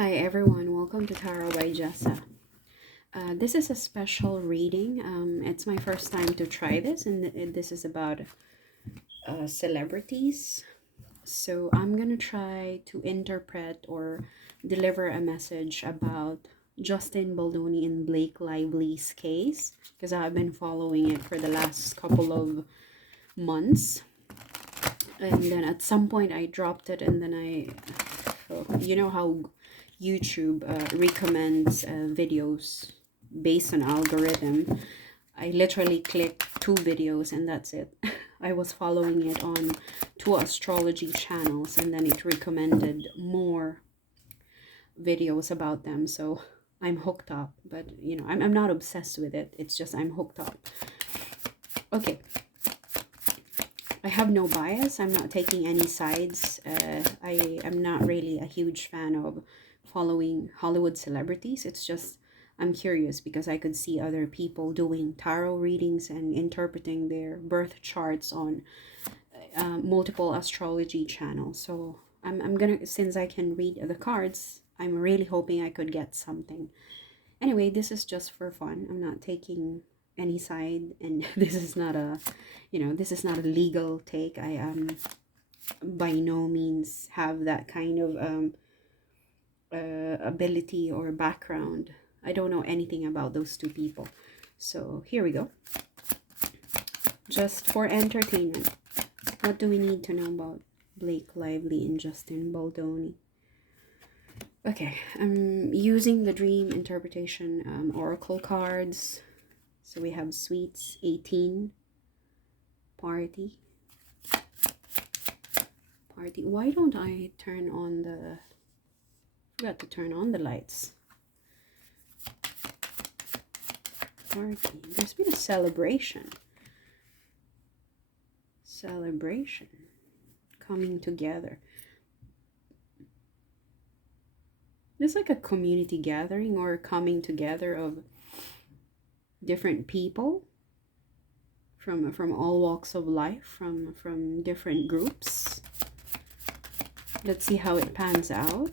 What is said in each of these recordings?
Hi everyone, welcome to Tarot by Jessa. This is a special reading. It's my first time to try this, and this is about celebrities. So I'm gonna try to interpret or deliver a message about Justin Baldoni and Blake Lively's case, because I've been following it for the last couple of months. And then at some point I dropped it, and then you know how YouTube recommends videos based on algorithm. I literally clicked 2 videos and that's it. I was following it on 2 astrology channels, and then it recommended more videos about them. So I'm hooked up, but I'm not obsessed with it. It's just I'm hooked up. Okay. I have no bias. I'm not taking any sides. I am not really a huge fan of following Hollywood celebrities. It's just I'm curious because I could see other people doing tarot readings and interpreting their birth charts on multiple astrology channels. So I'm gonna, since I can read the cards, I'm really hoping I could get something. Anyway, this is just for fun. I'm not taking any side, and this is not a this is not a legal take. I by no means have that kind of ability or background. I don't know anything about those 2 people. So here we go, just for entertainment. What do we need to know about Blake Lively and Justin Baldoni? Okay, I'm using the dream interpretation oracle cards. So we have Sweets 18, Party. Why don't I turn on the... Forgot to turn on the lights. Party. There's been a celebration. Coming together. It's like a community gathering or coming together of different people from all walks of life, from different groups. Let's see how it pans out.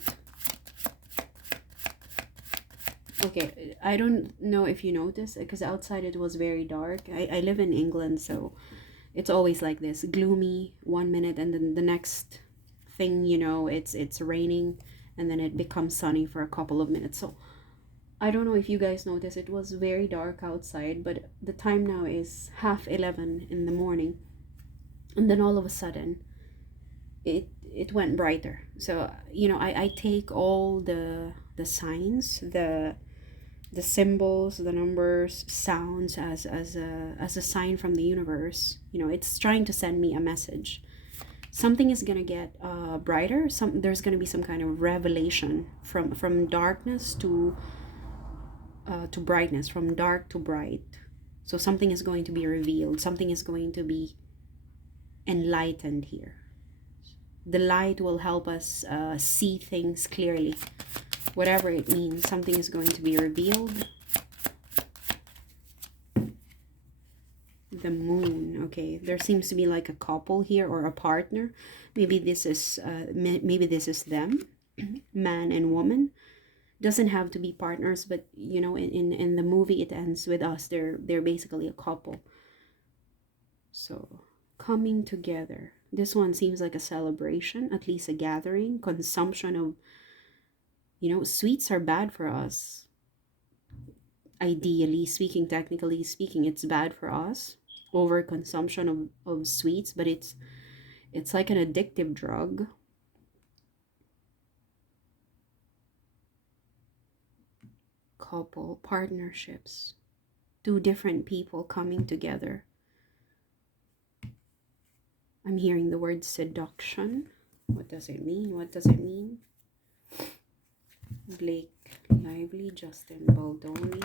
Okay, I don't know if you noticed, because outside it was very dark. I live in England, so it's always like this, gloomy 1 minute, and then the next thing you know, it's raining, and then it becomes sunny for a couple of minutes. So I don't know if you guys noticed, it was very dark outside, but the time now is 11:30 in the morning, and then all of a sudden it went brighter. So I take all the signs, the symbols, the numbers, sounds as a sign from the universe. It's trying to send me a message. Something is gonna get brighter. There's gonna be some kind of revelation from darkness to brightness, from dark to bright. So something is going to be revealed. Something is going to be enlightened here. The light will help us see things clearly. Whatever it means, something is going to be revealed. The moon. Okay, there seems to be like a couple here, or a partner. Maybe this is them, man and woman. Doesn't have to be partners, but in the movie it ends with us. They're basically a couple. So coming together. This one seems like a celebration, at least a gathering. Consumption of, sweets are bad for us. Ideally speaking, technically speaking, it's bad for us. Overconsumption of sweets, but it's like an addictive drug. Couple, partnerships, 2 different people coming together. I'm hearing the word seduction. What does it mean? Blake Lively, Justin Baldoni.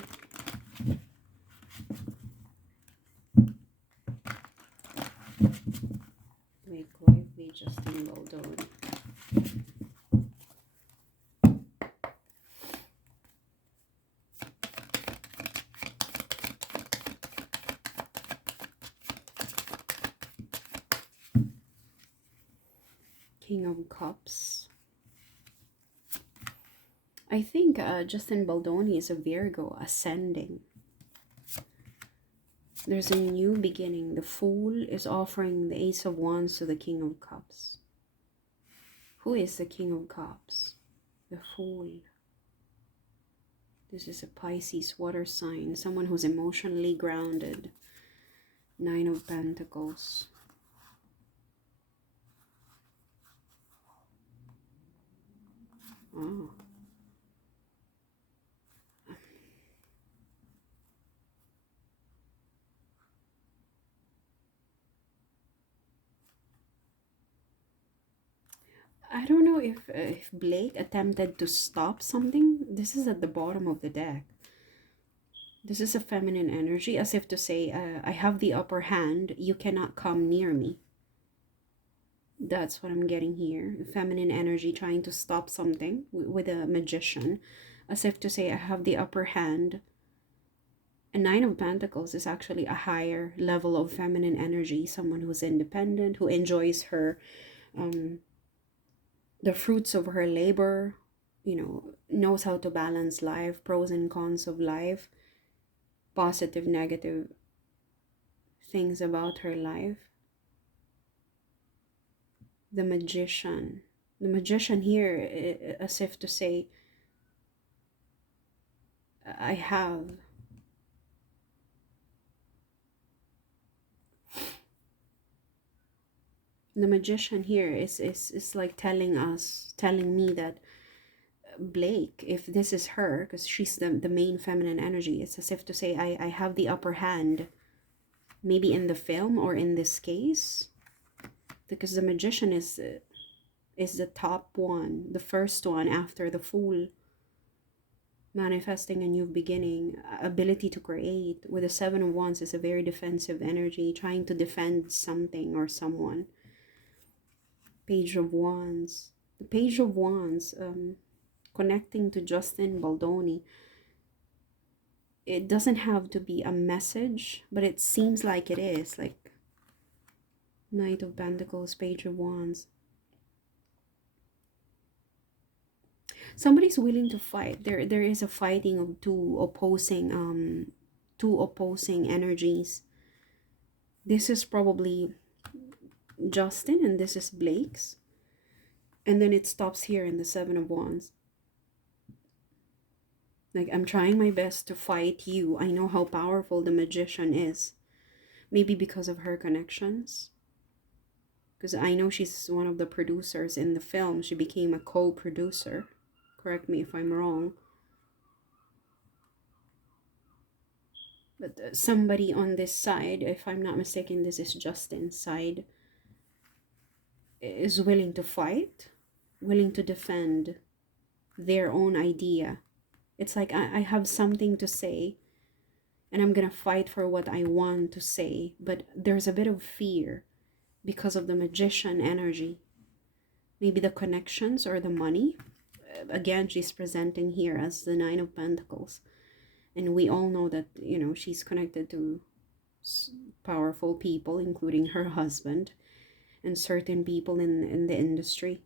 Blake Lively, Justin Baldoni. King of Cups. I think Justin Baldoni is a Virgo ascending. There's a new beginning. The Fool is offering the Ace of Wands to the King of Cups. Who is the King of Cups? The Fool. This is a Pisces water sign, someone who's emotionally grounded. Nine of Pentacles. Oh. I don't know if Blake attempted to stop something. This is at the bottom of the deck. This is a feminine energy, as if to say, I have the upper hand. You cannot come near me. That's what I'm getting here. Feminine energy trying to stop something with a magician, as if to say, I have the upper hand. A Nine of Pentacles is actually a higher level of feminine energy, someone who's independent, who enjoys her the fruits of her labor, knows how to balance life, pros and cons of life, positive, negative things about her life. The magician. The magician here, as if to say, I have. The magician here is like telling me that Blake, if this is her, because she's the main feminine energy, it's as if to say, I have the upper hand, maybe in the film or in this case, because the magician is the top one, the first one after the Fool. Manifesting a new beginning, ability to create. With the Seven of Wands is a very defensive energy, trying to defend something or someone. Page of Wands. The Page of Wands, connecting to Justin Baldoni. It doesn't have to be a message, but it seems like it is. Like Knight of Pentacles, Page of Wands. Somebody's willing to fight. There is a fighting of two opposing energies. This is probably Justin and this is Blake's. And then it stops here in the Seven of Wands. Like, I'm trying my best to fight you. I know how powerful the magician is. Maybe because of her connections. Because I know she's one of the producers in the film. She became a co-producer. Correct me if I'm wrong. But somebody on this side, if I'm not mistaken, this is Justin's side, is willing to fight, willing to defend their own idea. It's like, I have something to say, and I'm gonna fight for what I want to say, but there's a bit of fear because of the magician energy. Maybe the connections or the money. Again, she's presenting here as the Nine of Pentacles. And we all know that, she's connected to powerful people, including her husband and certain people in the industry.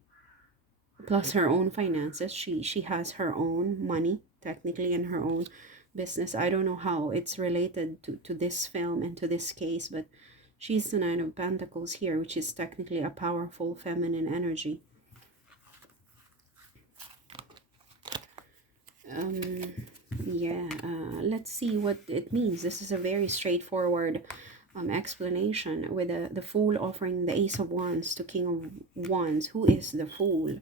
Plus her own finances. She has her own money, technically, in her own business. I don't know how it's related to this film and to this case, but she's the Nine of Pentacles here, which is technically a powerful feminine energy. Let's see what it means. This is a very straightforward explanation, with the Fool offering the Ace of Wands to King of Wands. Who is the Fool?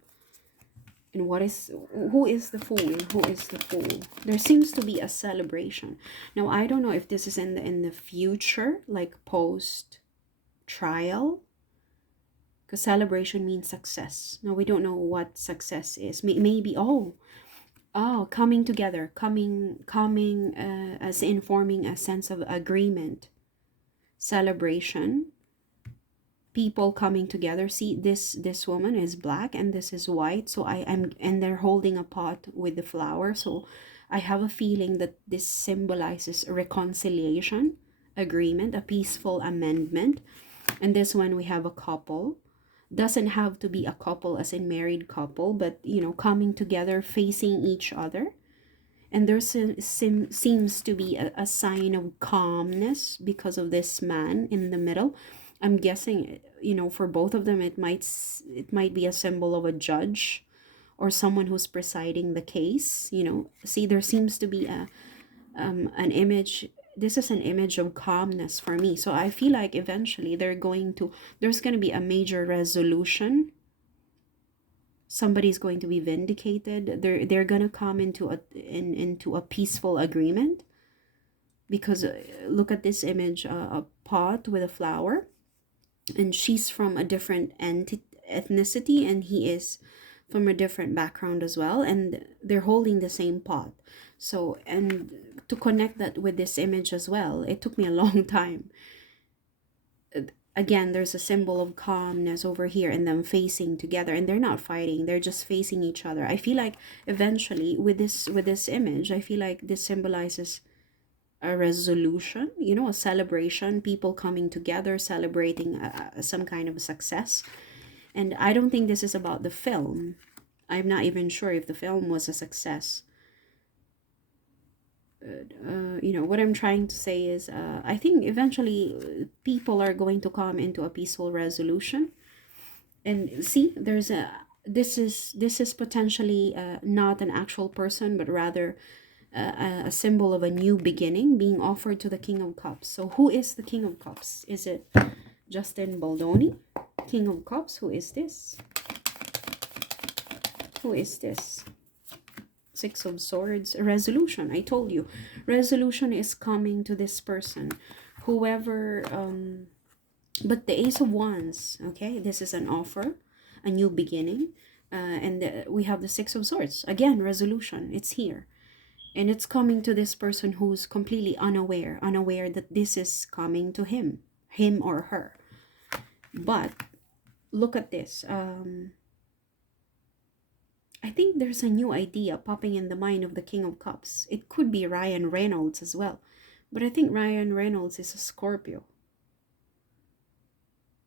And who is the Fool? Who is the Fool? There seems to be a celebration. Now, I don't know if this is in the future, like post trial, because celebration means success. Now, we don't know what success is. Maybe coming together, coming as in forming a sense of agreement, celebration, people coming together. See, this woman is black and this is white, so and they're holding a pot with the flower, so I have a feeling that this symbolizes reconciliation, agreement, a peaceful amendment. And this one, we have a couple. Doesn't have to be a couple as in married couple, but coming together, facing each other. And there seems to be a sign of calmness because of this man in the middle. I'm guessing, for both of them, it might be a symbol of a judge or someone who's presiding the case. See, there seems to be an image. This is an image of calmness for me. So I feel like eventually there's going to be a major resolution. Somebody's going to be vindicated. They're going to come into a peaceful agreement, because look at this image, a pot with a flower, and she's from a different ethnicity, and he is from a different background as well, and they're holding the same pot. So, and to connect that with this image as well, it took me a long time. Again, there's a symbol of calmness over here and them facing together, and they're not fighting, they're just facing each other. I feel like eventually with this image, I feel like this symbolizes a resolution, a celebration, people coming together, celebrating some kind of success. And I don't think this is about the film. I'm not even sure if the film was a success. What I'm trying to say is, I think eventually people are going to come into a peaceful resolution. And see, this is potentially not an actual person, but rather a symbol of a new beginning being offered to the King of Cups. So who is the King of Cups? Is it Justin Baldoni? King of Cups, who is this? Who is this? Six of Swords, resolution. I told you, resolution is coming to this person. Whoever, but the Ace of Wands, okay, this is an offer, a new beginning. And we have the Six of Swords. Again, resolution, it's here. And it's coming to this person who's completely unaware that this is coming to him or her. But look at this. I think there's a new idea popping in the mind of the King of Cups. It could be Ryan Reynolds as well. But I think Ryan Reynolds is a Scorpio.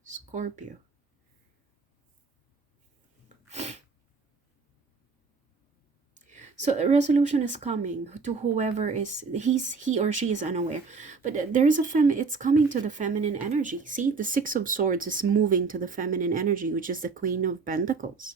Scorpio. So a resolution is coming to whoever is, he or she is unaware. But there's it's coming to the feminine energy. See, the Six of Swords is moving to the feminine energy, which is the Queen of Pentacles.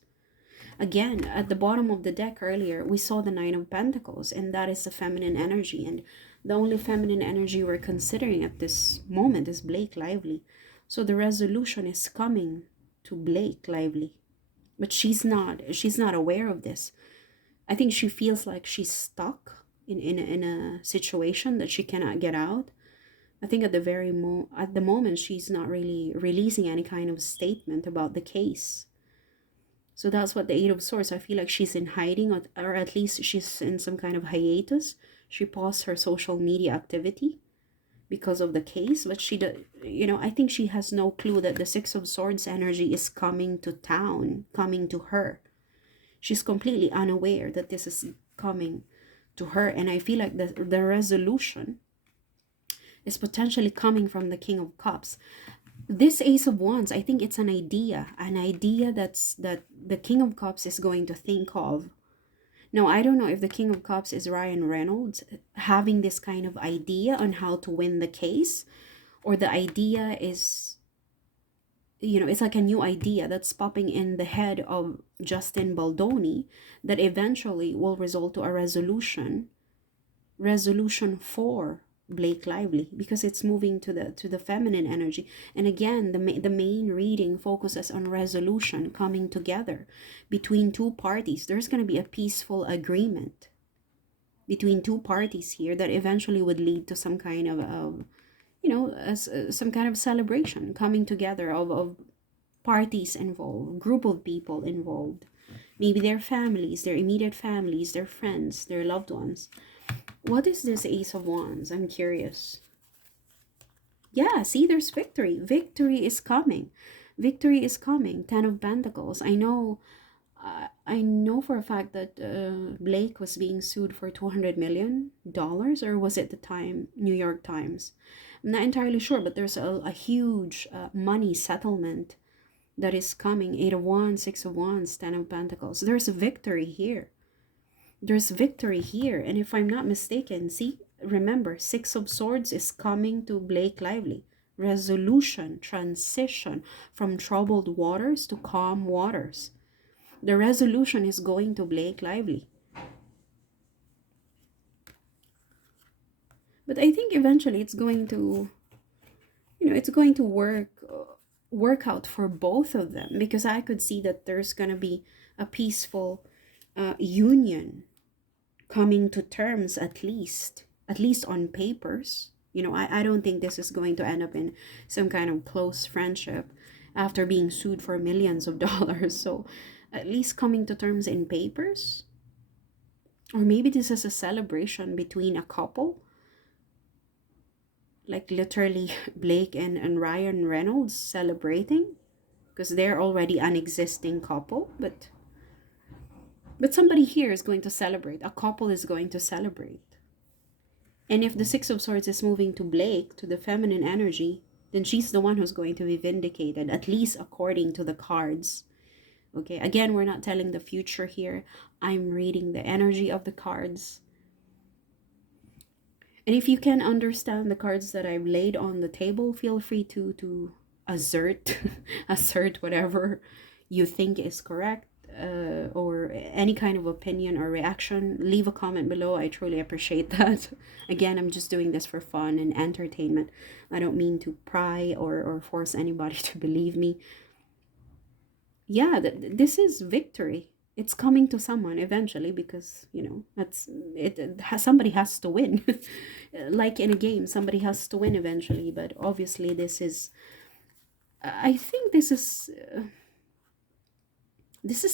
Again, at the bottom of the deck earlier, we saw the Nine of Pentacles, and that is the feminine energy. And the only feminine energy we're considering at this moment is Blake Lively. So the resolution is coming to Blake Lively. But she's not aware of this. I think she feels like she's stuck in a situation that she cannot get out. I think at the moment she's not really releasing any kind of statement about the case. So that's what the Eight of Swords, I feel like she's in hiding, or at least she's in some kind of hiatus. She paused her social media activity because of the case, but I think she has no clue that the Six of Swords energy is coming to town, coming to her. She's completely unaware that this is coming to her. And I feel like the resolution is potentially coming from the King of Cups. This Ace of Wands, I think it's an idea that the King of Cups is going to think of. Now, I don't know if the King of Cups is Ryan Reynolds having this kind of idea on how to win the case, or the idea is, it's like a new idea that's popping in the head of Justin Baldoni that eventually will result to a resolution for Blake Lively, because it's moving to the feminine energy. And again, the main reading focuses on resolution coming together between two parties. There's going to be a peaceful agreement between two parties here that eventually would lead to some kind of some kind of celebration, coming together of parties involved, group of people involved, maybe their families, their immediate families, their friends, their loved ones. What is this Ace of Wands? I'm curious. Yeah, see, there's victory. Victory is coming. Victory is coming. Ten of Pentacles. I know for a fact that Blake was being sued for $200 million, or was it the New York Times? I'm not entirely sure, but there's a huge money settlement that is coming. Eight of Wands, Six of Wands, Ten of Pentacles. There's victory here. There's victory here. And if I'm not mistaken, see, remember, Six of Swords is coming to Blake Lively. Resolution, transition from troubled waters to calm waters. The resolution is going to Blake Lively. But I think eventually it's going to, it's going to work out for both of them, because I could see that there's going to be a peaceful union, coming to terms, at least on papers. I don't think this is going to end up in some kind of close friendship after being sued for millions of dollars. So at least coming to terms in papers. Or maybe this is a celebration between a couple, like literally Blake and Ryan Reynolds celebrating, because they're already an existing couple. But somebody here is going to celebrate. A couple is going to celebrate. And if the Six of Swords is moving to Blake, to the feminine energy, then she's the one who's going to be vindicated, at least according to the cards. Okay, again, we're not telling the future here. I'm reading the energy of the cards. And if you can understand the cards that I've laid on the table, feel free to assert, assert whatever you think is correct. Or any kind of opinion or reaction, leave a comment below. I truly appreciate that. Again, I'm just doing this for fun and entertainment. I don't mean to pry or force anybody to believe me. Yeah, this is victory. It's coming to someone eventually, because that's it, somebody has to win. Like in a game, somebody has to win eventually. But obviously this is, I think this is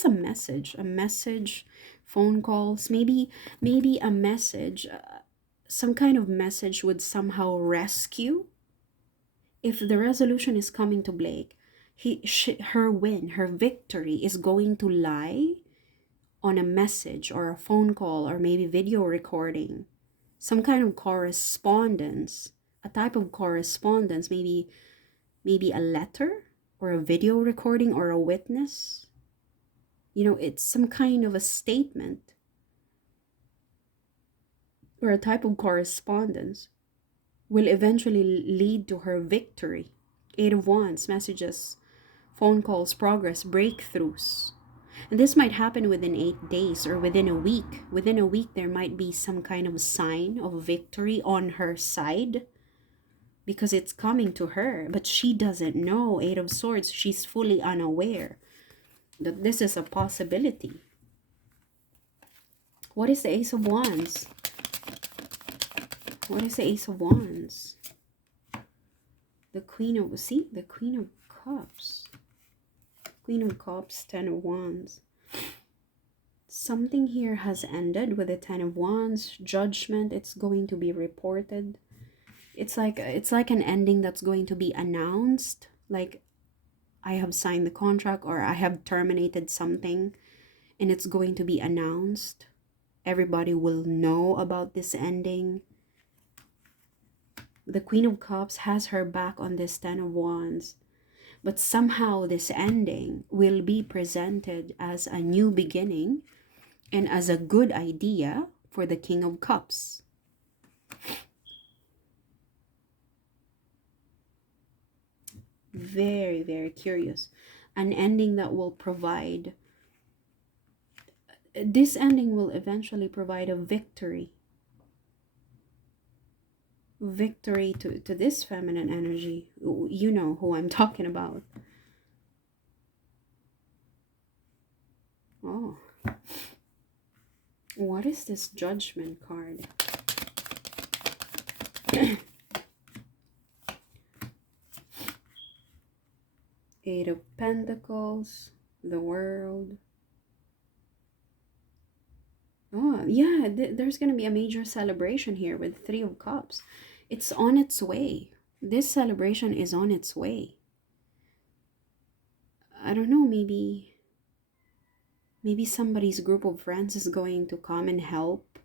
a message, phone calls, maybe a message, some kind of message would somehow rescue. If the resolution is coming to Blake, her win, her victory is going to lie on a message or a phone call or maybe video recording, some kind of correspondence, a type of correspondence, maybe a letter or a video recording or a witness. It's some kind of a statement or a type of correspondence will eventually lead to her victory. Eight of Wands, messages, phone calls, progress, breakthroughs. And this might happen within 8 days or within a week. Within a week, there might be some kind of sign of victory on her side, because it's coming to her. But she doesn't know. Eight of Swords, she's fully unaware that this is a possibility. What is the Ace of Wands? What is the Ace of Wands? The Queen of Cups. Queen of Cups, Ten of Wands. Something here has ended with the Ten of Wands. Judgment, it's going to be reported. It's like an ending that's going to be announced. Like, I have signed the contract or I have terminated something, and it's going to be announced. Everybody will know about this ending. The Queen of Cups has her back on this Ten of Wands. But somehow this ending will be presented as a new beginning and as a good idea for the King of Cups. Very, very curious. An ending that will provide, this ending will eventually provide a victory. Victory to this feminine energy. You know who I'm talking about. Oh. What is this Judgment card? Eight of Pentacles, the World. Oh, yeah, there's going to be a major celebration here with Three of Cups. It's on its way. This celebration is on its way. I don't know, maybe somebody's group of friends is going to come and help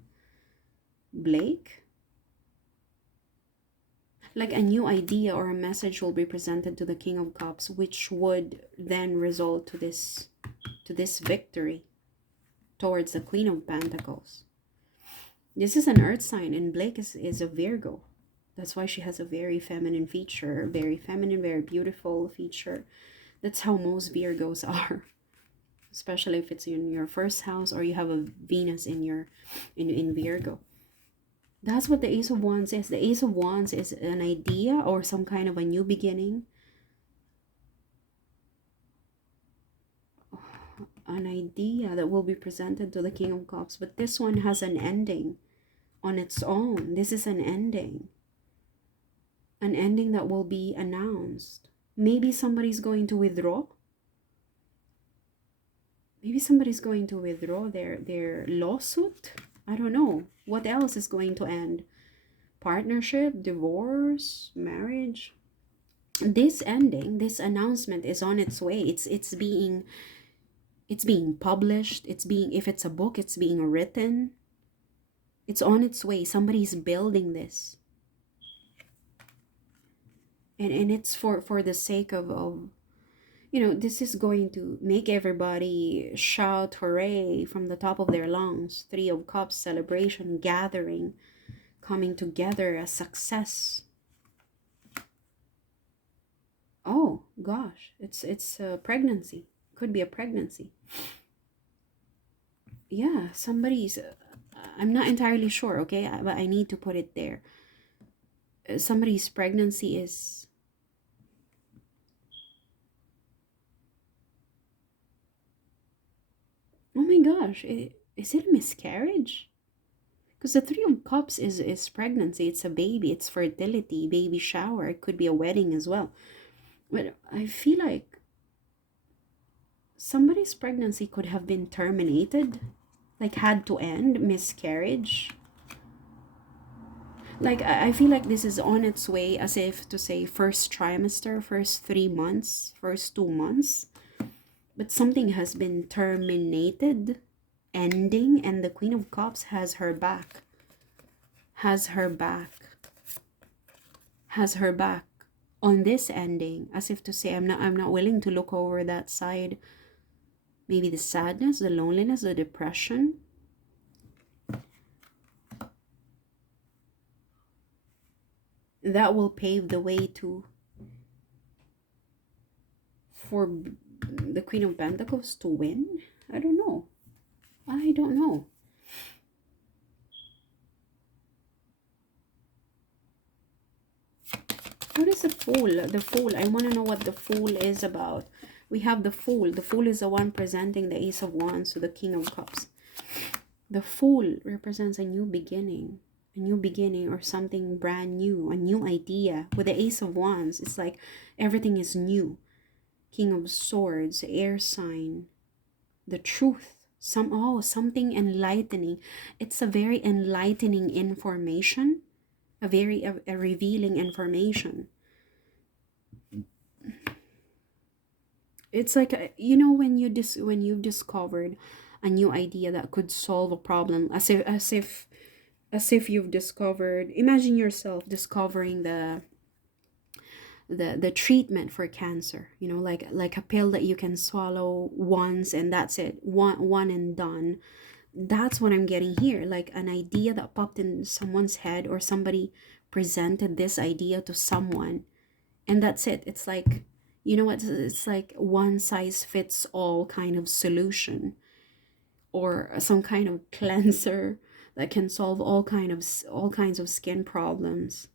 Blake. Like a new idea or a message will be presented to the King of Cups, which would then result to this victory towards the Queen of Pentacles. This is an earth sign, and Blake is a Virgo. That's why she has a very feminine feature, very feminine, very beautiful feature. That's how most Virgos are, especially if it's in your first house or you have a Venus in your in Virgo. That's what the Ace of Wands is. The Ace of Wands is an idea or some kind of a new beginning. An idea that will be presented to the King of Cups, but this one has an ending on its own. This is an ending that will be announced. Maybe somebody's going to withdraw. Maybe somebody's going to withdraw their lawsuit. I don't know. What else is going to end? Partnership, divorce, marriage. This ending, this announcement is on its way. It's being published. It's being, if it's a book, it's being written. It's on its way. Somebody's building this. And it's for the sake of this is going to make everybody shout hooray from the top of their lungs. Three of Cups, celebration, gathering, coming together, a success. Oh gosh, it's a pregnancy. Could be a pregnancy. Yeah, somebody's I'm not entirely sure, okay, but I need to put it there. Somebody's pregnancy is, oh my gosh, is it a miscarriage? Because the Three of Cups is pregnancy. It's a baby. It's fertility, baby shower. It could be a wedding as well. But I feel like somebody's pregnancy could have been terminated, like had to end, miscarriage. Like I feel like this is on its way, as if to say first trimester, first 3 months, first 2 months. But something has been terminated, ending, and the Queen of Cups has her back. Has her back on this ending, as if to say I'm not willing to look over that side. Maybe the sadness, the loneliness, the depression. That will pave the way for the Queen of Pentacles to win. I don't know. What is the Fool? The Fool. I want to know what the Fool is about. We have the Fool. The Fool is the one presenting the Ace of Wands to the King of Cups. The Fool represents a new beginning. A new beginning or something brand new. A new idea. With the Ace of Wands, it's like everything is new. King of Swords, air sign. The truth. Something enlightening. It's a very enlightening information. A revealing information. It's like when you've discovered a new idea that could solve a problem, as if you've discovered, imagine yourself discovering the treatment for cancer, like a pill that you can swallow once and that's it, one and done. That's what I'm getting here, like an idea that popped in someone's head, or somebody presented this idea to someone, and that's it. It's like, it's like one size fits all kind of solution, or some kind of cleanser that can solve all kinds of skin problems,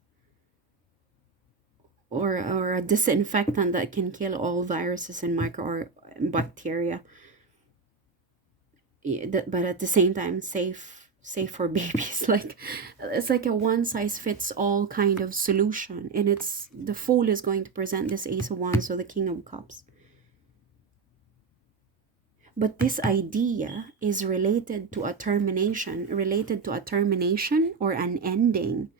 or a disinfectant that can kill all viruses and micro or bacteria. But at the same time safe for babies. Like it's like a one size fits all kind of solution, and it's the Fool is going to present this Ace of Wands, so the King of Cups. But this idea is related to a termination or an ending.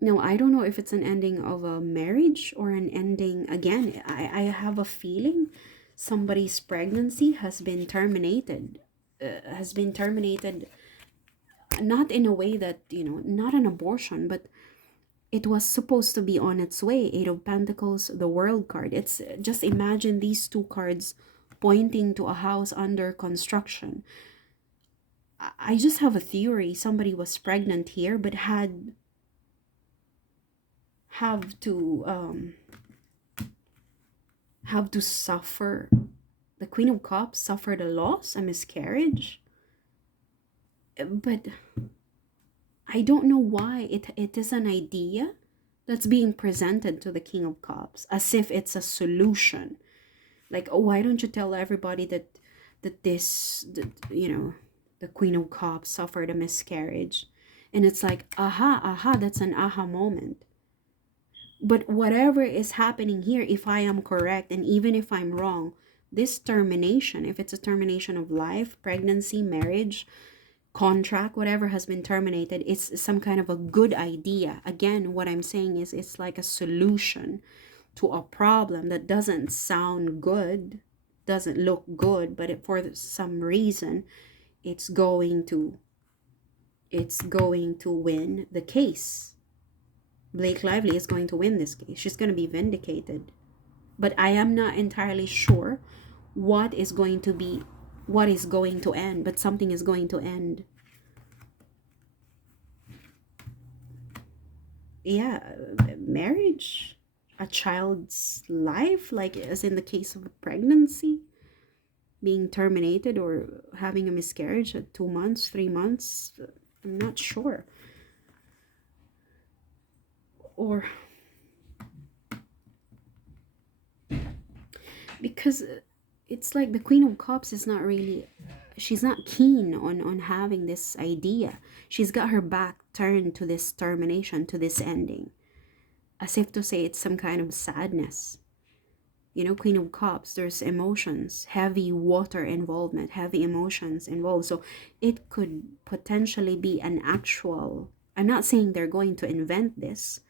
Now, I don't know if it's an ending of a marriage or an ending, again, I have a feeling somebody's pregnancy has been terminated. Not in a way that, not an abortion, but it was supposed to be on its way. Eight of Pentacles, the World card. It's just imagine these two cards pointing to a house under construction. I just have a theory. Somebody was pregnant here, but have to suffer. The Queen of Cups suffered a loss, a miscarriage. But I don't know why it is an idea that's being presented to the King of Cups as if it's a solution. Like, oh, why don't you tell everybody that the Queen of Cups suffered a miscarriage? And it's like, aha, that's an aha moment. But whatever is happening here, if I am correct, and even if I'm wrong, this termination, if it's a termination of life, pregnancy, marriage, contract, whatever has been terminated, it's some kind of a good idea. Again, what I'm saying is it's like a solution to a problem that doesn't sound good, doesn't look good, but for some reason it's going to win the case. Blake Lively is going to win this case. She's going to be vindicated. But I am not entirely sure what is going to end, but something is going to end. Yeah, marriage, a child's life, like as in the case of a pregnancy being terminated or having a miscarriage at 2 months, 3 months. I'm not sure. Or because it's like the Queen of Cups is not really, she's not keen on having this idea. She's got her back turned to this termination, to this ending, as if to say it's some kind of sadness. Queen of Cups, there's emotions, heavy water involvement, heavy emotions involved. So it could potentially be an actual, I'm not saying they're going to invent this.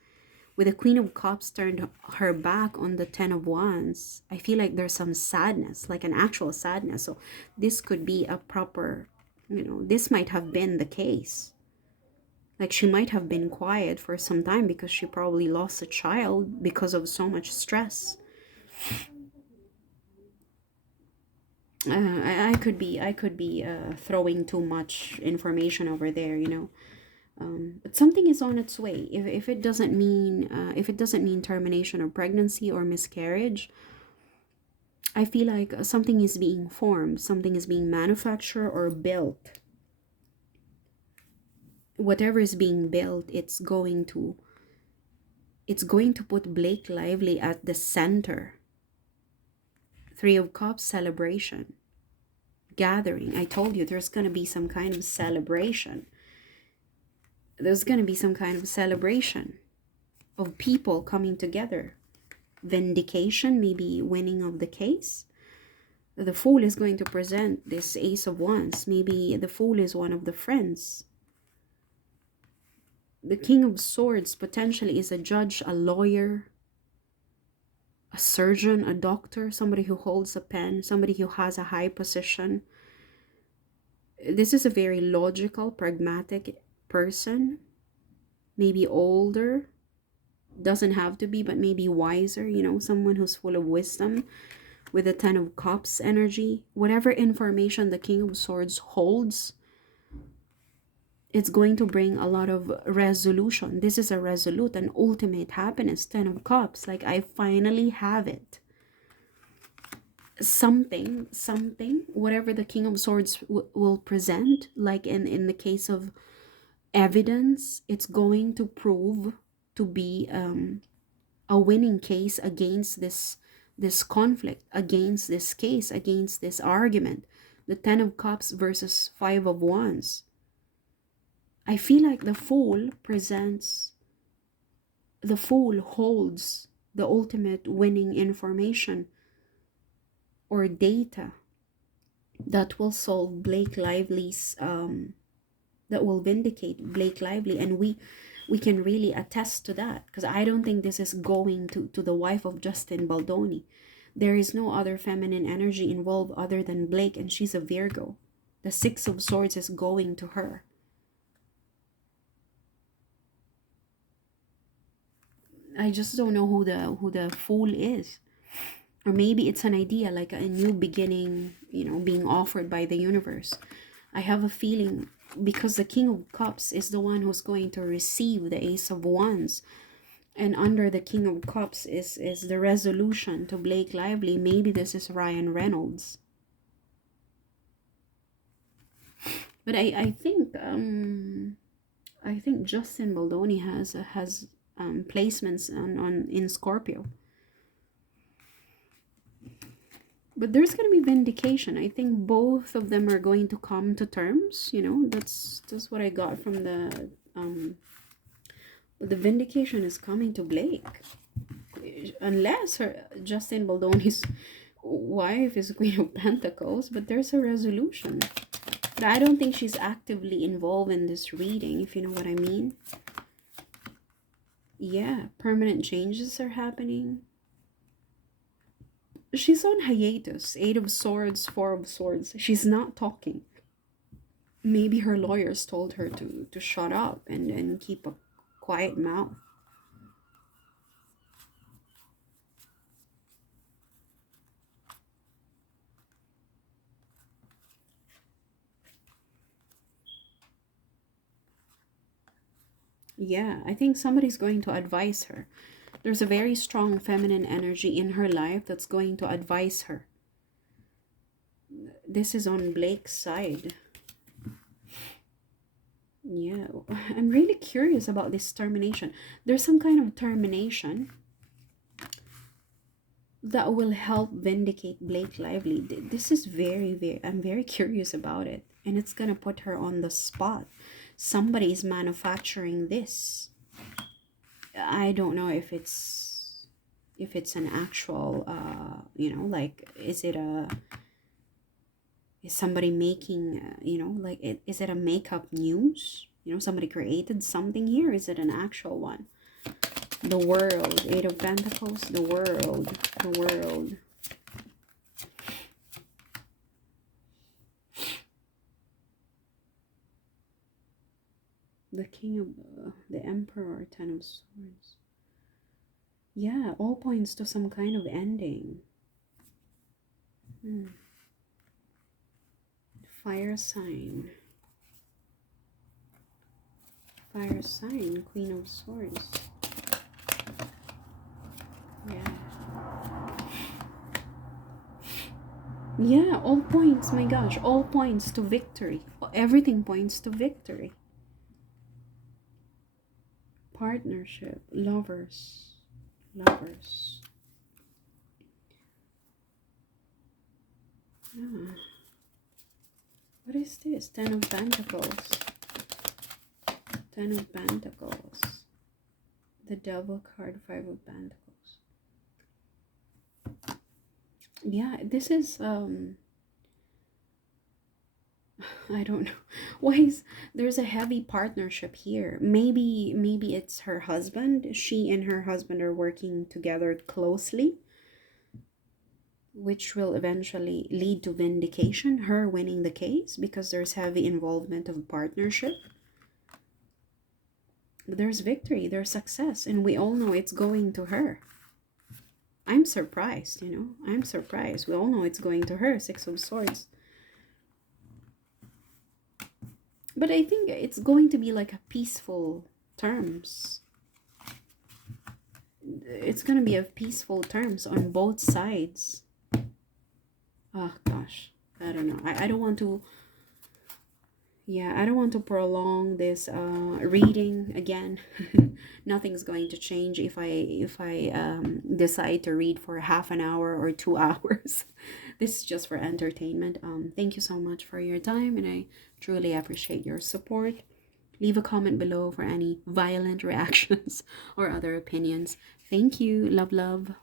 With the Queen of Cups turned her back on the Ten of Wands, I feel like there's some sadness, like an actual sadness. So this could be a proper, this might have been the case. Like she might have been quiet for some time because she probably lost a child because of so much stress. I could be throwing too much information over there, but something is on its way. If it doesn't mean termination of pregnancy or miscarriage, I feel like something is being formed, something is being manufactured or built. Whatever is being built, it's going to put Blake Lively at the center. Three of Cups, celebration, gathering. I told you there's going to be some kind of celebration. There's going to be some kind of celebration of people coming together. Vindication, maybe winning of the case. The Fool is going to present this Ace of Wands. Maybe the Fool is one of the friends. The King of Swords potentially is a judge, a lawyer, a surgeon, a doctor, somebody who holds a pen, somebody who has a high position. This is a very logical, pragmatic person. Maybe older, doesn't have to be, but maybe wiser, someone who's full of wisdom. With the Ten of Cups energy, whatever information the King of Swords holds, it's going to bring a lot of resolution. This is a resolute and ultimate happiness. Ten of Cups, like I finally have it. Something, whatever the King of Swords will present, like in the case of evidence, it's going to prove to be a winning case against this conflict, against this case, against this argument. The Ten of Cups versus Five of Wands. I feel like the Fool holds the ultimate winning information or data that will solve Blake Lively's that will vindicate Blake Lively, and we can really attest to that, because I don't think this is going to the wife of Justin Baldoni. There is no other feminine energy involved other than Blake, and she's a Virgo. The Six of Swords is going to her. I just don't know who the fool is. Or maybe it's an idea, like a new beginning, being offered by the universe. I have a feeling, because the King of Cups is the one who's going to receive the Ace of Wands, and under the King of Cups is the resolution to Blake Lively. Maybe this is Ryan Reynolds. But I think Justin Baldoni has placements on in Scorpio. But there's gonna be vindication. I think both of them are going to come to terms. That's what I got from the vindication is coming to Blake, unless Justin Baldoni's wife is Queen of Pentacles. But there's a resolution. But I don't think she's actively involved in this reading, if you know what I mean. Yeah, permanent changes are happening. She's on hiatus. 8 of Swords, 4 of Swords. She's not talking. Maybe her lawyers told her to shut up and keep a quiet mouth. Yeah, I think somebody's going to advise her. There's a very strong feminine energy in her life that's going to advise her. This is on Blake's side. Yeah, I'm really curious about this termination. There's some kind of termination that will help vindicate Blake Lively. This is I'm very curious about it. And it's gonna put her on the spot. Somebody is manufacturing this. I don't know if it's an actual like, is somebody making is it a makeup news? Somebody created something here. Is it an actual one? The World, 8 of Pentacles, the World. The King of the Emperor, 10 of Swords. Yeah, all points to some kind of ending. Fire sign, Queen of Swords. Yeah, all points, my gosh, all points to victory. Everything points to victory. Partnership, lovers. Yeah. What is this? 10 of Pentacles. 10 of Pentacles. The Devil card, 5 of Pentacles. Yeah, this is I don't know. Why is there's a heavy partnership here? Maybe it's her husband. She and her husband are working together closely, which will eventually lead to vindication, her winning the case, because there's heavy involvement of partnership. But there's victory, there's success, and we all know it's going to her. I'm surprised, I'm surprised. We all know it's going to her, 6 of Swords. But I think it's going to be like a peaceful terms. It's going to be a peaceful terms on both sides. Oh gosh, I don't know. I don't want to, I don't want to prolong this reading again. Nothing's going to change if I decide to read for half an hour or 2 hours. This is just for entertainment. Thank you so much for your time, and I truly appreciate your support. Leave a comment below for any violent reactions or other opinions. Thank you. Love.